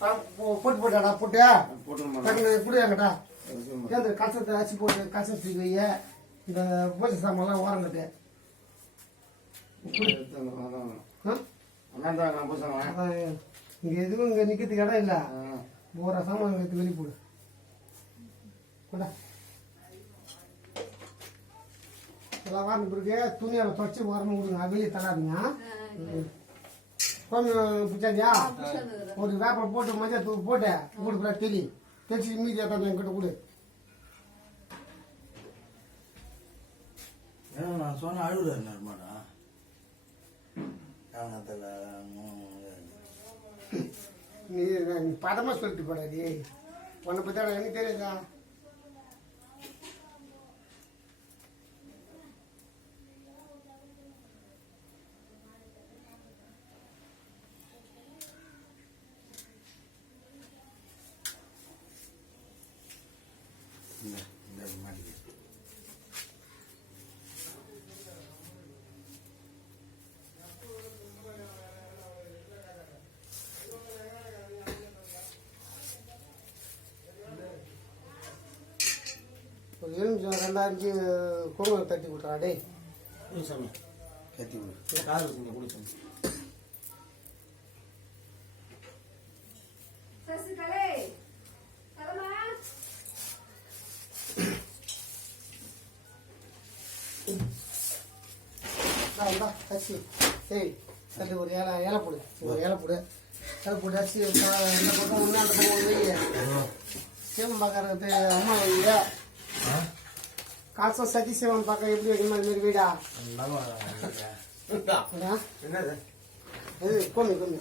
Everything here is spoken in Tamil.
போட்டு போட்டாடா போட்டியா இப்படி என்கிட்ட கேந்து கசத்தை அரிசி போட்டு கசத்துக்கு வைய இந்த பூஜை சாமான்லாம் ஓரம் கட்டு இங்கே எதுவும் இங்கே நிற்கிறதுக்கு இடம் இல்லை ஒரு சாமான் எடுத்து வெளியே போடு போடா எல்லாம் வாரின பிறகு துணியால் துவச்சி உரமாக விடுங்க வெளியே தராதுங்க கொஞ்சம் பிடிச்சாதியா ஒரு வேப்பரை போட்டு மஞ்சள் தூள் போட்டு வீடு தெளிச்சு மீதியாக தான் என்கிட்ட கொடு நான் சொன்ன அழுகுறாரு மாடா நீ பதமாக சொல்லிட்டு போடாது உன்னை பற்றி எனக்கு தெரியாதா ஒரு எலுமிச்சம் 2000 கோமலை தட்டி விட்றா டே சாமி கத்தி விடு காது வச்சுங்க கூட சாமி அரிசி ஏய் தள்ளி ஒரு இலை போடு இலை போட்டு அரிசி இந்த பக்கம் ஒன்று அந்த பக்கம் வைய சிவன் பார்க்கறது அம்மா வைய காசம் சதி சிவன் பார்க்க எப்படி வைக்கணும் அது மாதிரி வீடா என்னது இது கொம்மி